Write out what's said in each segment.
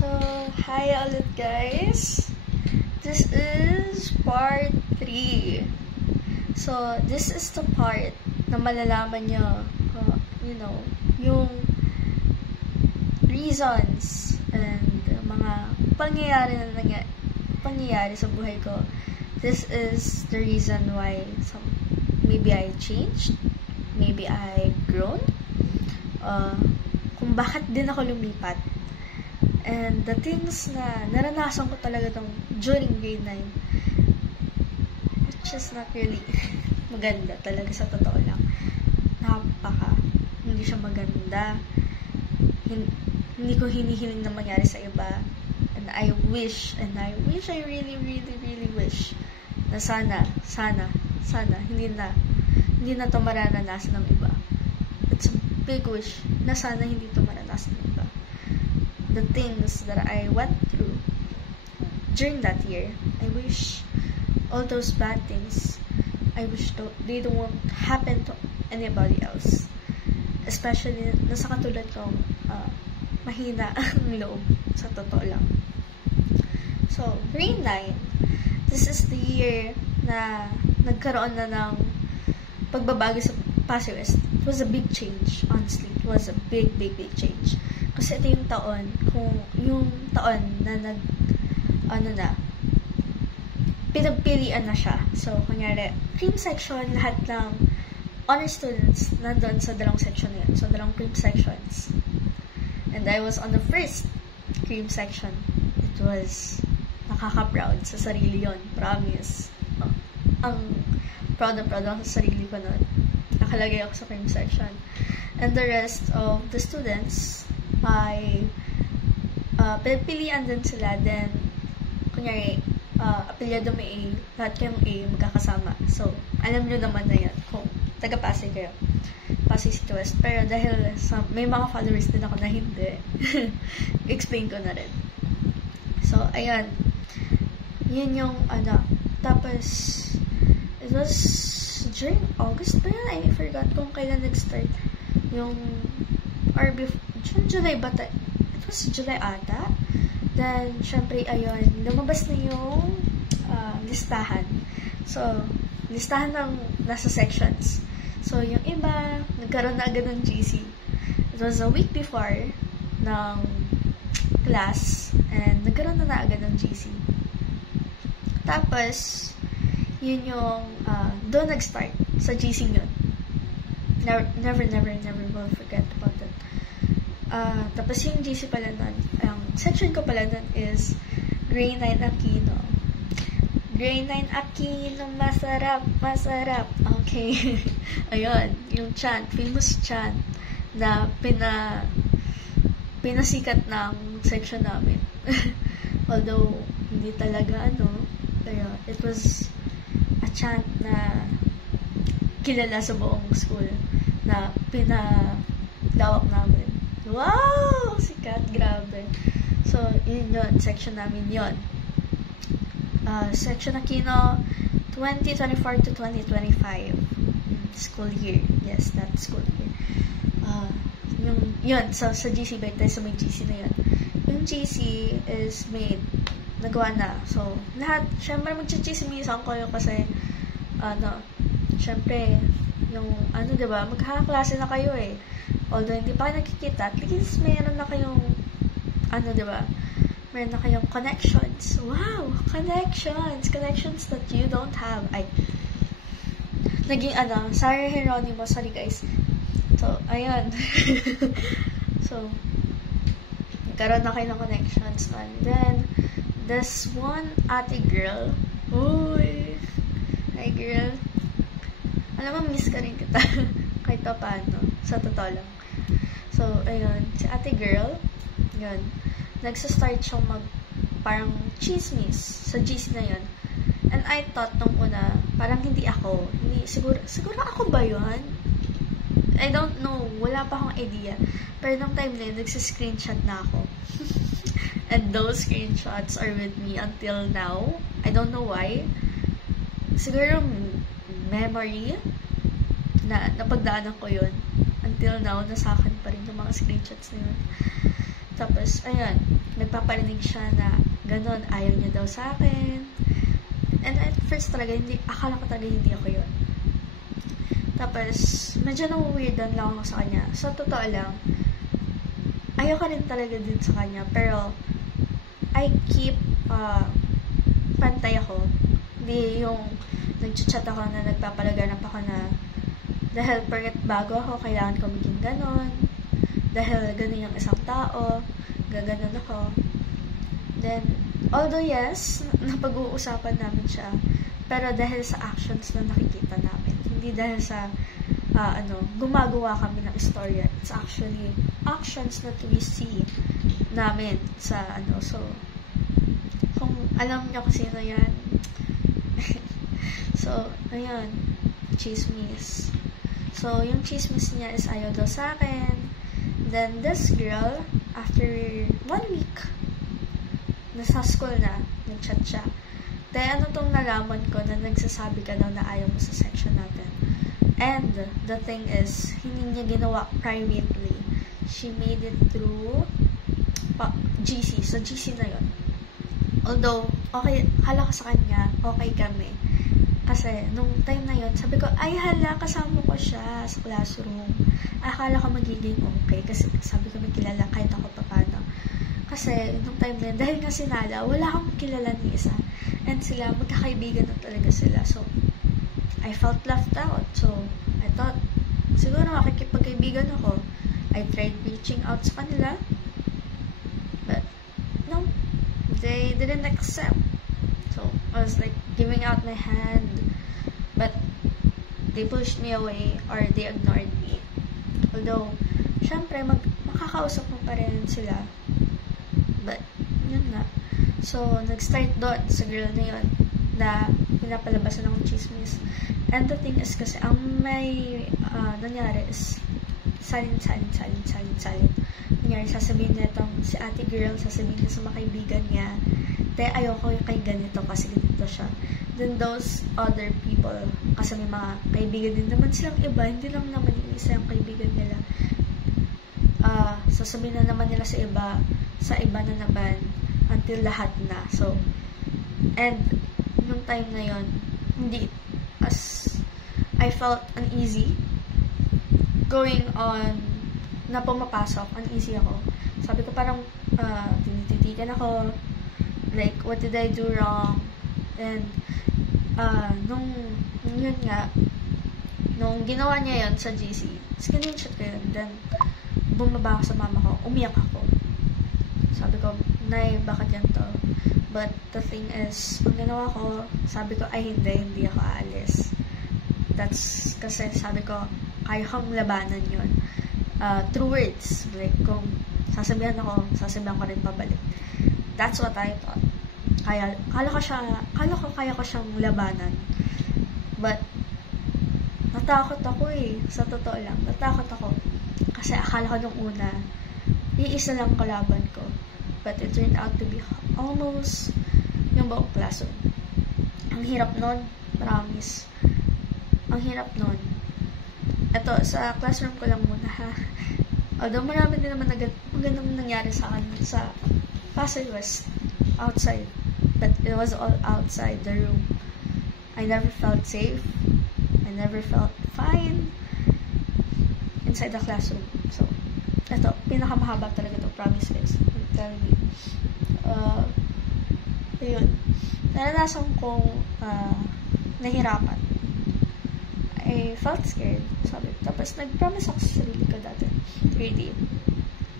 So, hi ulit guys. This is part 3. So, this is the part na malalaman nyo, yung reasons and mga pangyayari sa buhay ko. This is the reason why maybe I changed, maybe I grown, kung bakit din ako lumipat. And the things na naranasan ko talaga during grade 9, which is not really maganda talaga sa totoo lang. Hindi siya maganda. Hindi ko hinihiling na mangyari sa iba. And I really, really, really wish na sana, hindi na to maranasan ng iba. It's a big wish na sana hindi to maranasan ng iba. The things that I went through during that year, I wish all those bad things, I wish they don't happen to anybody else. Especially nasa katulad kong mahina ang loob, sa totoo lang. So, grade 9, this is the year na nagkaroon na ng pagbabago sa Pasay West. It was a big change, honestly. It was a big change. Kasi ito yung taon na pinagpilian na siya. So, kunyari, cream section, lahat ng honor students nandun sa dalawang section na yun. So, dalawang cream sections. And I was on the first cream section. It was nakaka-proud sa sarili yon, promise. Ang proud ako sa sarili ko nun. Nakalagay ako sa cream section. And the rest of the students ay pinagpilian din sila. Then, kunyari, apelyado may A, lahat kayong A magkakasama. So, alam nyo naman na yan kung taga-Pasay kayo. Pasay City West. Pero dahil may mga followers din ako na hindi, explain ko na rin. So, ayan. Yun yung, tapos, it was during August ba yan? I forgot kung kailan nag-start yung, or July ba? It was July ata. Then, syempre, ayun, lumabas na yung listahan. So, listahan ng nasa sections. So, yung iba, nagkaroon na agad ng GC. It was a week before ng class, and nagkaroon na agad ng GC. Tapos, yun yung, doon nag-start sa GC yun. Never will forget about it. Tapos yung GC pala nun, ang section ko pala nun is Grade 9 Aquino. Grade 9 Aquino, masarap. Okay. Ayun, yung chant, famous chant na pinasikat ng section namin. Although, hindi talaga pero it was a chant na kilala sa buong school na pinalawak namin. Wow! Sikat, grabe. So, yun, section namin yun. Section Aquino, 2024 to 2025. School year. Yes, that school year. So, sa GC, back tayo sa may GC na yun. Yung GC is nagawa na. So, lahat, syempre, mag-chismisan ko yun kasi, syempre, diba, magkakaklase na kayo eh. Although, hindi pa nakikita, at least meron na kayong, diba, meron na kayong connections. Wow! Connections that you don't have. Naging, Sarah Geronimo, sorry guys. So, ayan. So, nagkaroon na kayo ng connections, man. Then, this one ate girl, uy, hi girl, alam mo, miss ka rin kita, kahit pa paano, sa totoo lang. So, ayun, si ate girl, yun, nagsastart siyang parang chismis sa GC na yun. And I thought nung una, parang siguro ako ba yun? I don't know, wala pa akong idea. Pero nung time na yun, nagsiscreenshot na ako. And those screenshots are with me until now. I don't know why. Siguro memory na napagdaanan ko yun. Until now, nasa akin pa rin yung mga screenshots na yun. Tapos, ayun, nagpaparinig siya na ganon, ayaw niya daw sa akin. And at first talaga, akala ko talaga hindi ako yun. Tapos, medyo na-weirdan lang ako sa kanya. So, totoo lang, ayoko rin talaga din sa kanya. Pero, I keep, pantay ako. Hindi yung nag-chat ako na nagpapalaganap ako na dahil porket bago ako, kailangan ko maging ganon. Dahil ganon yung isang tao, gaganon ako. Then, although yes, napag-uusapan namin siya, pero dahil sa actions na nakikita namin, hindi dahil sa gumagawa kami ng istorya. It's actually actions that we see namin sa so, kung alam niyo kung sino yan. So, ayan, chismis. So, yung chismis niya is ayaw daw sa akin. Then, this girl, after 1 week, nasa school na, nag-chat siya. Then, ano tong nalaman ko na nagsasabi ka daw na ayaw mo sa section natin. And, the thing is, hindi niya ginawa privately. She made it through GC. So, GC na yun. Although, okay, hala ko sa kanya, okay kami. Kasi, nung time na yun, sabi ko, ay hala, kasama ko siya sa classroom. Akala ko magiging okay. Kasi sabi ko, may kilala kahit ako paano. Kasi, nung time na yun, dahil nga sinala, wala akong kilala ni isa. And sila, magkakaibigan na talaga sila. So, I felt left out. So, I thought, siguro makikipagkaibigan ako. I tried reaching out sa kanila. But, no. They didn't accept. So, I was like, giving out my hand. But, they pushed me away or they ignored me. Although, syempre, makakausap mo pa rin sila. But, yun nga. So, nag-start doon sa girl na yun na pinapalabasan akong chismis. And the thing is kasi, ang may nangyari is silent. Nangyari, sasabihin na itong si ate girl, sasabihin niya sa mga kaibigan niya, ayoko yung kay ganito kasi ganito siya. Then those other people, kasi may mga kaibigan din naman silang iba, hindi lang naman yung isa yung kaibigan nila. Sasabihin na naman nila sa iba na naman, until lahat na. So, and, nung time na yon, hindi, as I felt uneasy going on na pumapasok, uneasy ako. Sabi ko parang tinititigan ako, like, what did I do wrong? And nung yun nga, nung ginawa niya yun sa GC, screenshot ko yun, then bumaba ako sa mama ko, umiyak ako. Sabi ko, Nay, bakit yan to? But the thing is, pag ginawa ko, sabi ko, ay hindi ako aalis. That's kasi sabi ko, kaya kong labanan yun. Through words. Like, kung sasabihan ko rin pabalik. That's what I thought. Kala ko kaya ko siyang labanan. But, natakot ako sa totoo lang. Natakot ako. Kasi akala ko nung una, iisa lang kalaban ko. But it turned out to be almost yung buong classroom. Ang hirap nun, promise. Ang hirap nun. Ito, sa classroom ko lang muna, ha. Although marami din naman magandang nangyari sa akin sa Pasay West, outside. But it was all outside the room. I never felt safe. I never felt fine inside the classroom. So, ito, pinakamahaba talaga ito, promise guys. I'm telling you. Ayun. Naranasan kong nahirapan. I felt scared. Tapos nag-promise ako sa sarili ko dati. 3D.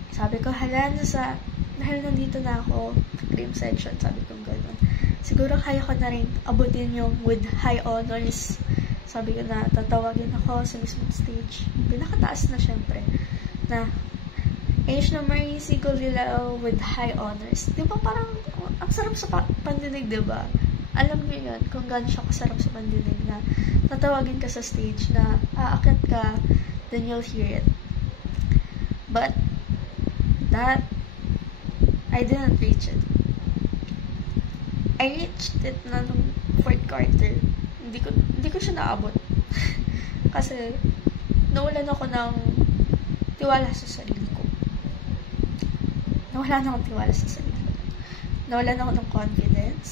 Sabi ko, dahil nandito na ako, cream section, sabi ko gano'n. Siguro kaya ko na rin abutin yung with high honors. Sabi ko na tatawagin ako sa mismong stage. Pinakataas na syempre. Na H na Marie Golilao with high honors. Di ba parang ang sarap sa pandinig, di ba? Alam niyo yun, kung gaano siya kasarap sa pandinig na tatawagin ka sa stage na aakyat ka, then you'll hear it. But, that, I didn't reach it. I reached it na nung 4th quarter. Hindi ko siya naabot. Kasi, nawalan ako ng tiwala sa sarili ko. Nawala na akong tiwala sa sarili ko. Nawala na ako ng confidence.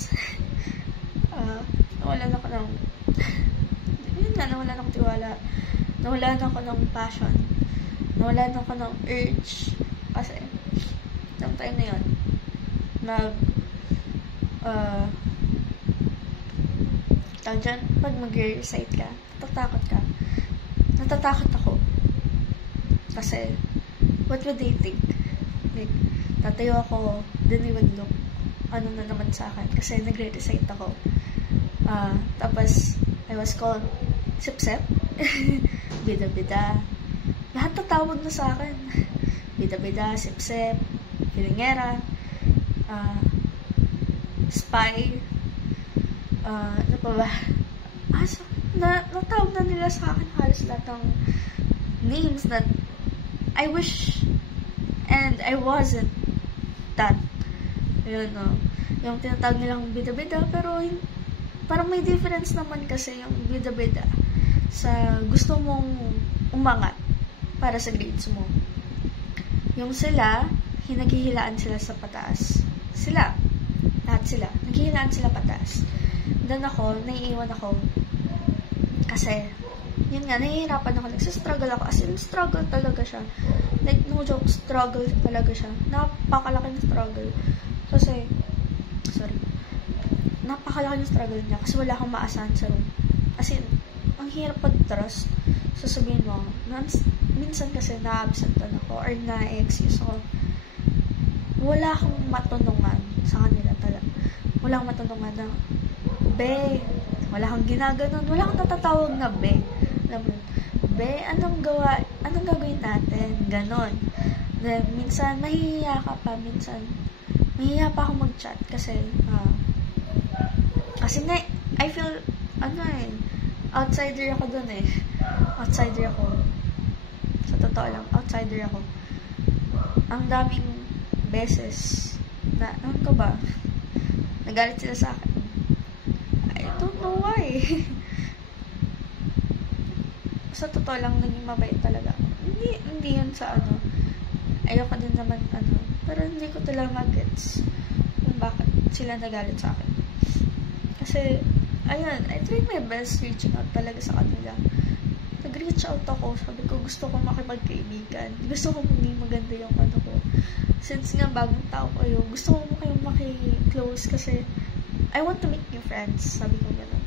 Nawala na ako ng yun nga, nawala na akong tiwala. Nawala na ako ng passion. Nawala na ako ng urge. Kasi ng time na yun, tawag dyan, pag mag-recite ka, natatakot ako. Kasi, what would they think? Like, tatayo ako, then they would look, ano na naman sa akin, kasi nagre-recite ako. Tapos, I was called Sip-Sip, Bida-Bida. Lahat tatawag na sa akin. Bida-Bida, Sip-Sip, Pilingera, Spy, ano pa ba? So, natawag na nila sa akin halos lahat ng names that I wish and I wasn't that. Ayun, no. Yung tinatawag nilang bida-bida, pero parang may difference naman kasi yung bida-bida sa gusto mong umangat para sa grades mo. Yung sila, naghihilaan sila sa pataas. Lahat sila, naghihilaan sila pataas. Then ako, naiiwan ako kasi yun nga, nahihirapan ako, nagsistruggle ako, as in, struggle talaga siya. Like, no joke, struggle talaga siya. Napakalaki ng struggle. Kasi, napakalaki ng struggle niya kasi wala akong maasahan sa room. As in, ang hirap pag-trust. Sasabihin mo, minsan kasi na-absentan ako or na-excuse ako. Wala akong matunungan sa kanila talaga. Wala akong matunungan na, be, wala akong ginaganon, wala akong natatawag na be. Alam mo, be, anong gagawin natin? Ganon. Then, minsan, mahihiya ka pa, mahihiya pa ako mag-chat kasi I feel, outsider ako dun eh. Outsider ako. Sa totoo lang, outsider ako. Ang daming beses na, nagalit sila sa akin. I don't know why. Sa totoo lang, naging mabait talaga ako. Hindi yun sa ayoko din naman pero hindi ko talaga mag-gets kung bakit sila nagalit sa akin. Kasi, ayun, I tried my best reaching out talaga sa kanila. Nag-reach out ako, sabi ko, gusto ko makipagkaibigan. Gusto ko maging maganda yung ko. Since nga bagong tao kayo, gusto ko kayong maki-close kasi I want to make new friends. Sabi ko gano'n.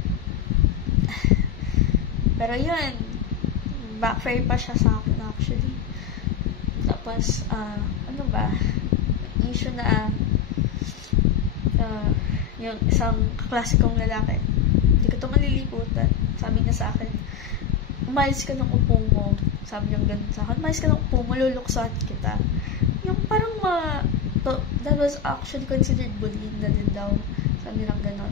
Pero yun, backfire pa siya sa akin actually. Tapos, issue na yung isang kaklase kong lalaki. Hindi ko ito malilimutan. Sabi niya sa akin, umalis ka ng upo mo. Sabi niya ganun sa akin, umalis ka ng upo mo, luluksahan kita. Yung parang that was actually considered bullying na din daw. Sabi nilang ganun.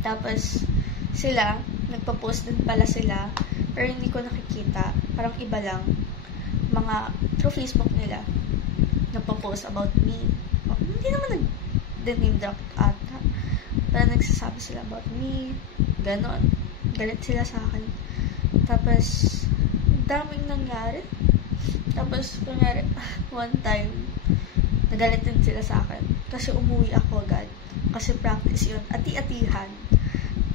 Tapos, sila, nagpa-post din pala sila, pero hindi ko nakikita. Parang iba lang. Through Facebook nila, nagpa-post about me. Hindi naman nag-name drop ata. Pero nagsasabi sila about me. Ganon. Galit sila sa akin. Tapos, daming nangyari. Tapos, kunyari, one time, nagalit din sila sa akin. Kasi umuwi ako agad. Kasi practice yun. Ati-atihan.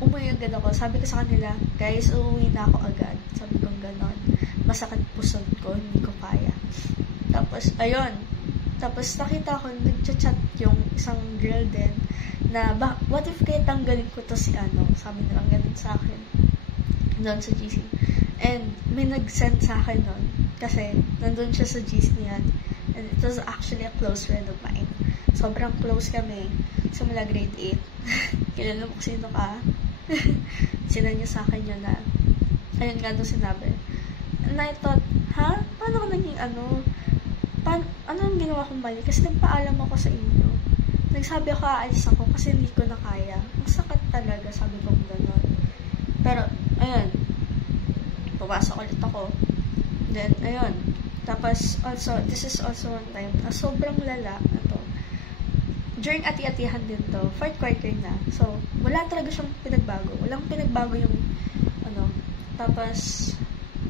Umuwi agad ako. Sabi ko sa kanila, guys, uuwi na ako agad. Sabi ko ganon. Masakit pusod ko. Hindi ko kaya. Tapos, ayun. Tapos, nakita ko, nag-chat yung isang girl din na, what if kaya tanggalin ko to si sabi nilang ganun sa akin. Doon sa GC. And, may nag-send sa akin nun. Kasi, nandun siya sa GC niyan. And it was actually a close friend of mine. Sobrang close kami. Simula grade 8. Kilala mo kung sino ka. Sinan niya sa akin yun na, ayun nga doon sinabi. And I thought, paano ka naging ano ang ginawa kong mali? Kasi nagpaalam ako sa inyo. Nagsabi ako, aalis ako kasi hindi ko na kaya. Ang sakit talaga, sabi ko gano'n. Pero, ayun, pumasok ulit ako. Then, ayun. Tapos, also, this is also one time, sobrang lala na to. During ati-atihan din to, 4th quarter na. So, wala talaga siyang pinagbago. Walang pinagbago yung, tapos,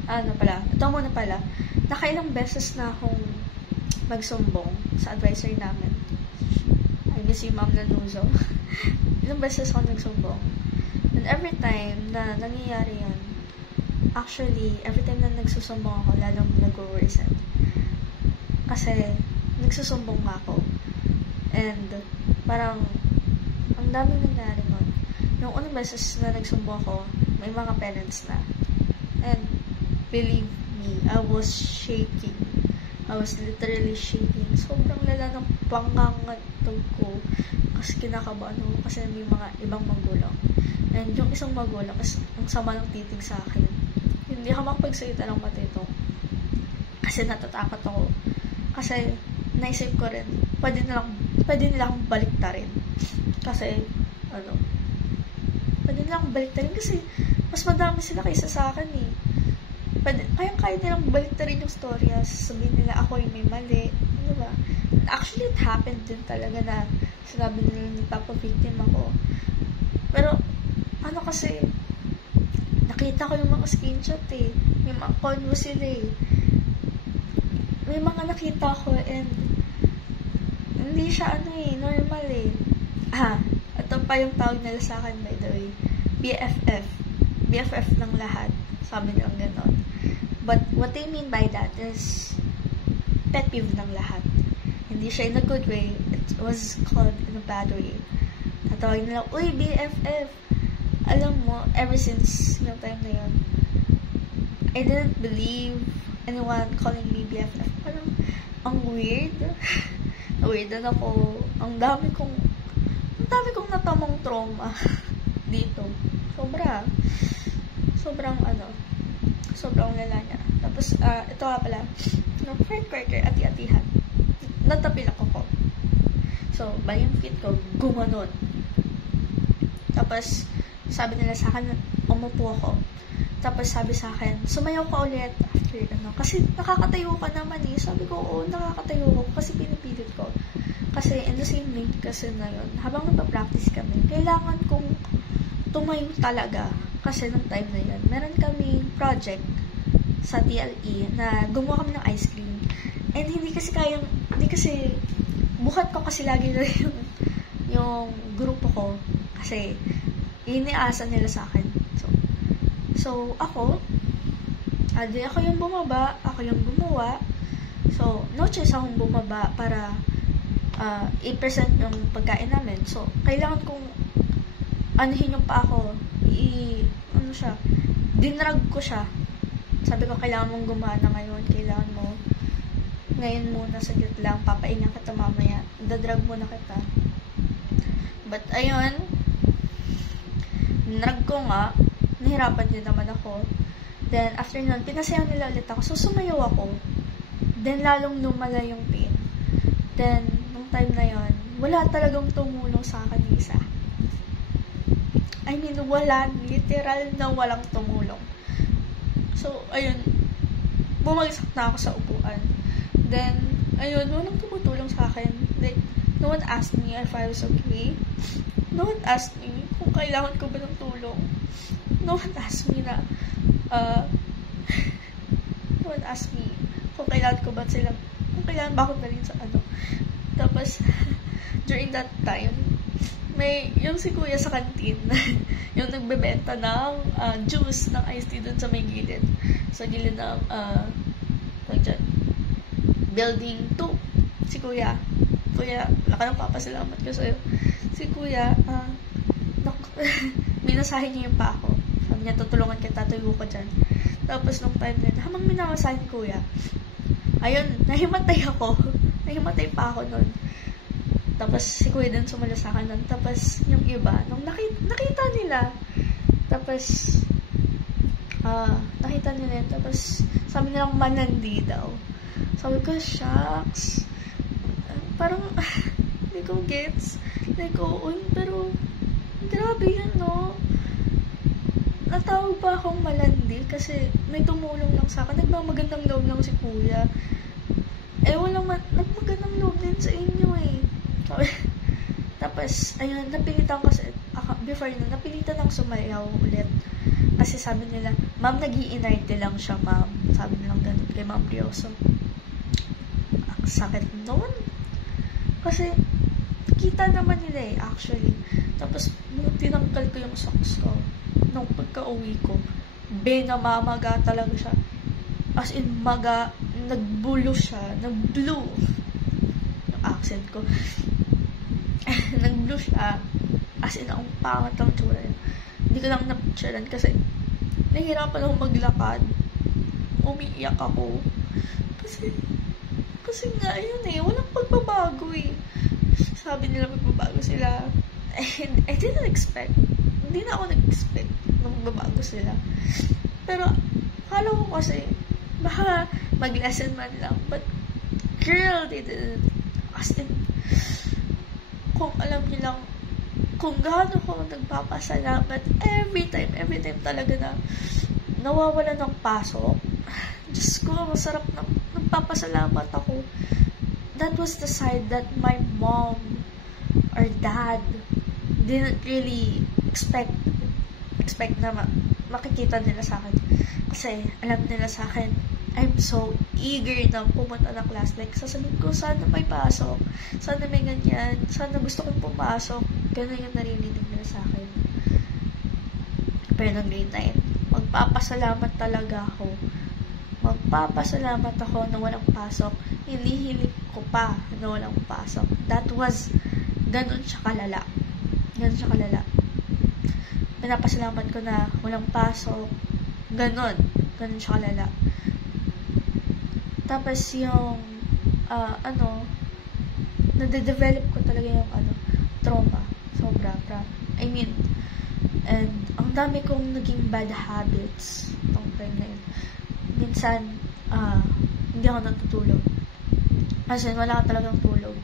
ito muna pala, nakailang beses na akong magsumbong sa advisor namin. I miss you, Ma'am Lanuzo. Ilang beses ako nagsumbong. And every time na nangyayari yan, actually, every time na nagsusumbong ako, lalong nag-worsen. Kasi, nagsusumbong nga ako. And, parang, ang daming nangyari nun. Nung unang beses na nagsumbong ako, may mga parents na. And, believe me, I was shaking. I was literally shaking. Sobrang lala ng pangangatog ko. Kasi kinakabahan ako kasi may mga ibang magulang. And yung isang magulang, ang sama ng titig sa akin. Hindi ako makapagsalita ng matito. Kasi natatakot ako. Kasi naisip ko rin, pwede nila akong baliktarin. Kasi, pwede nila akong baliktarin kasi mas madami sila kaysa sa akin eh. Kaya nilang baliktarin yung storya, sabihin nila ako yung may mali, diba? Actually, it happened din talaga na sinabi nila nagpapa-victim ako. Pero, kasi, nakita ko yung mga screenshot eh. May mga convo sila eh. May mga nakita ko and hindi siya normal eh. Ito pa yung tawag nila sa akin by the way. BFF. BFF ng lahat. Sabi nilang ganon. But what they mean by that is pet peeve ng lahat. Hindi siya in a good way. It was called in a bad way. Natawag nila, uy, BFF. Alam mo, ever since yung time na yun, I didn't believe anyone calling me BFF. Parang, ang weird. Weirdan ako. Ang dami kong natamang trauma dito. Sobrang lala niya. Tapos, ito nga pala, nung third quarter, ati-atihan, natapilak ako. So, bali yung feet ko, gumanon. Tapos, sabi nila sa akin, umupo ako. Tapos, sabi sa akin, sumayaw ka ulit after, kasi nakakatayo ka naman eh. Sabi ko, oo, nakakatayo ko, kasi pinipilit ko. Kasi, in the same lane kasi na yun, habang nagpa-practice kami, kailangan kong tumayo talaga. Kasi nung time na yun, meron kami project sa TLE na gumawa kami ng ice cream. And hindi kasi buhat ko kasi lagi na yung grupo ko. Kasi, iniasa nila sa akin. So ako yung bumaba, ako yung gumawa. So, no choice akong bumaba para i-present yung pagkain namin. So, kailangan kong anuhin yung pa ako. Dinrag ko siya. Sabi ko, kailangan mong gumana ngayon. Kailangan mo ngayon muna, saglit lang. Papainga kita mamaya. Dadrag muna kita. But, ayun. Dinrag ko nga. Nahirapan din naman ako. Then, after nun, pinasayaw nila ulit ako. So, sumayaw ako. Then, lalong lumala yung pain. Then, nung time na yon, wala talagang tumulong sa akin isa. I mean, wala. Literal na walang tumulong. So, ayun. Bumagsak na ako sa upuan. Then, ayun, walang tumutulong sa akin. Like, no one asked me if I was okay. No one asked me kung kailangan ko ba ng tulong. No one asked me na, no one asked me kung kailangan ko ba kung kailangan ba akong dalhin sa Tapos, during that time, may, yung si kuya sa kantin, yung nagbebenta ng juice ng iced tea dun sa may gilid. Sa gilid ng, building 2. Si kuya, laka ng papasalamat ko sa'yo. Si kuya, minasahin niya yung pa ako. Sabi niya, tutulungan kita, tuyo ko dyan. Tapos, nung time na yun, habang minamasahin ni kuya, ayun, nahimatay pa ako nun. Tapos, si kuya din sumala sa akin nun. Tapos, yung iba, nung nakita nila, tapos, nakita nila yun. Tapos, sabi nilang manandi daw. Sabi ko, shucks. Parang, hindi ko gets. Like, pero, grabe yun, no? Natawag pa akong malandi kasi may tumulong lang sa akin. Nagmamagandang loob lang si kuya. Nagmagandang loob din sa inyo eh. Tapos, ayun, napilitan kasi, before yun, napilitan lang sumayaw ulit. Kasi sabi nila, ma'am, nag-i-inarte lang siya, ma'am. Sabi nilang ganun kay Ma'am Rioso. sakit noon. Kasi, kita naman nila actually. Tapos, nung tinanggal ko yung socks ko, nung pagka-uwi ko, namamaga talaga siya. As in, maga, nag-blue siya. Nag-blue. Yung accent ko. Nag-blue siya. As in, ang pangat ang tsura niya. Hindi ko lang napicturean kasi nahihirapan akong maglakad. Umiiyak ako. Kasi nga, yun walang pagbabago Sabi nila magbabago sila. And I didn't expect. Hindi na ako nag-expect na magbabago sila. Pero, akala ko kasi, baka mag-lesson man lang. But, girl, they didn't. As in, kung alam niyo lang, kung gaano ko nagpapasalamat every time talaga na nawawala ng pasok. Diyos ko, masarap nagpapasalamat ako. That was the side that my mom or dad didn't really expect na makikita nila sa akin. Kasi alam nila sa akin, I'm so eager na pumunta ng class. Like, sasabihin ko, sana may pasok. Sana may ganyan. Sana gusto kong pumasok. Ganun yung narinig nila sa akin. Pero nung grade 9, magpapasalamat talaga ako. Magpapasalamat ako na walang pasok. Hinihiling ko pa na walang pasok. That was, ganun siya kalala. Ganun siya kalala. Pinapasalamat ko na walang pasok. Ganun siya kalala. Tapos yung, nade-develop ko talaga yung, trauma. Sobra. I mean, and ang dami kong naging bad habits tong time na yun. Minsan, hindi ako natutulog. Kasi wala ka talagang tulog.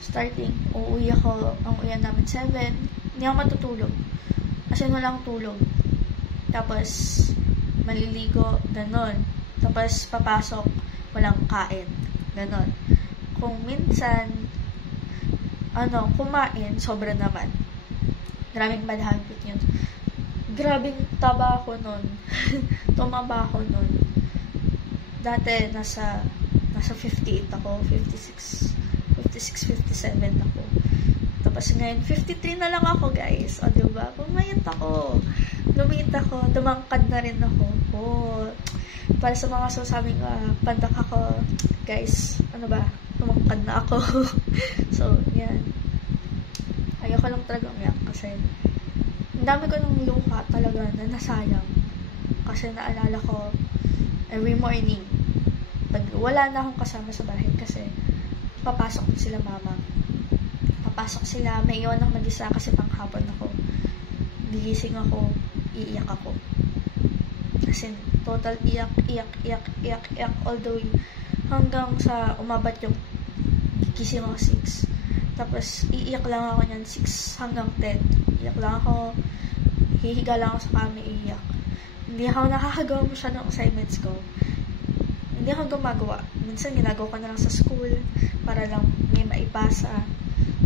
Starting, uuwi ako, ang uwian namin 7, hindi ako matutulog. Kasi wala akong tulog. Tapos, maliligo, ganon. Tapos, papasok, walang kain. Ganon. Kung minsan, kumain, sobra naman. Grabing bad habit yun. Grabing taba ako nun. Tumaba ako nun. Dati, nasa 58 ako, 56, 57 ako. Tapos ngayon, 53 na lang ako, guys. O, diba? Pumayat ako. Lumit ako. Dumangkad na rin ako. Para sa mga sasabing pandak ako, guys, tumangkad na ako. So, yan. Ayoko lang talaga umiyak kasi ang dami ko ng luha talaga na nasayang. Kasi naalala ko every morning, pag wala na akong kasama sa bahay kasi papasok sila mama. Papasok sila, may iwan ako mag-isa kasi panghapon ako. Gigising ako, iiyak ako. Kasi total iyak all the way hanggang sa umabat yung gising ako 6. Tapos iiyak lang ako niyan 6 hanggang 10. Iyak lang ako, hihiga lang ako sa kama, iiyak. Hindi ako nakakagawa masyadong assignments ko. Hindi ako gumagawa. Minsan ginagawa ko na lang sa school para lang may maipasa.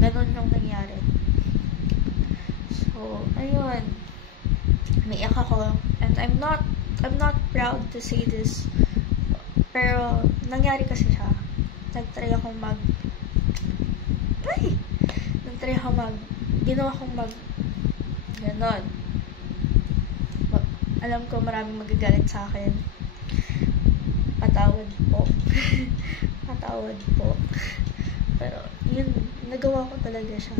Ganon yung nangyari. So, ayun. Umiiyak ako. And I'm not proud to say this. Pero, nangyari kasi siya. Nagtry akong ginawa kong ganon. Alam ko maraming magagalit sa akin. Patawad po. Patawad po. Pero, yun, nagawa ko talaga siya.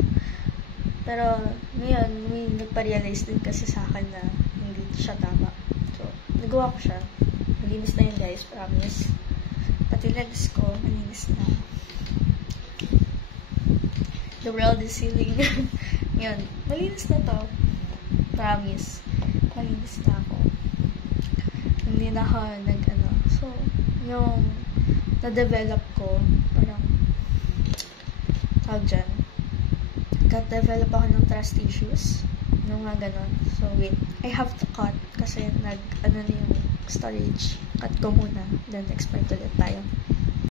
Pero, ngayon, may nagpa-realize din kasi sa akin na hindi siya tama. So, nagawa ko siya. Malinis na yun, guys. Promise. Pati legs ko, malinis na. The world is healing. Yun. Malinis na to. Promise. Malinis na ako. Hindi na ako So, yung na-develop ko, parang tawag dyan. Nag-develop ako ng trust issues. Yung nga ganon. So, wait. I have to cut kasi na yung storage. Cut ko muna. Then, expert ulit tayo.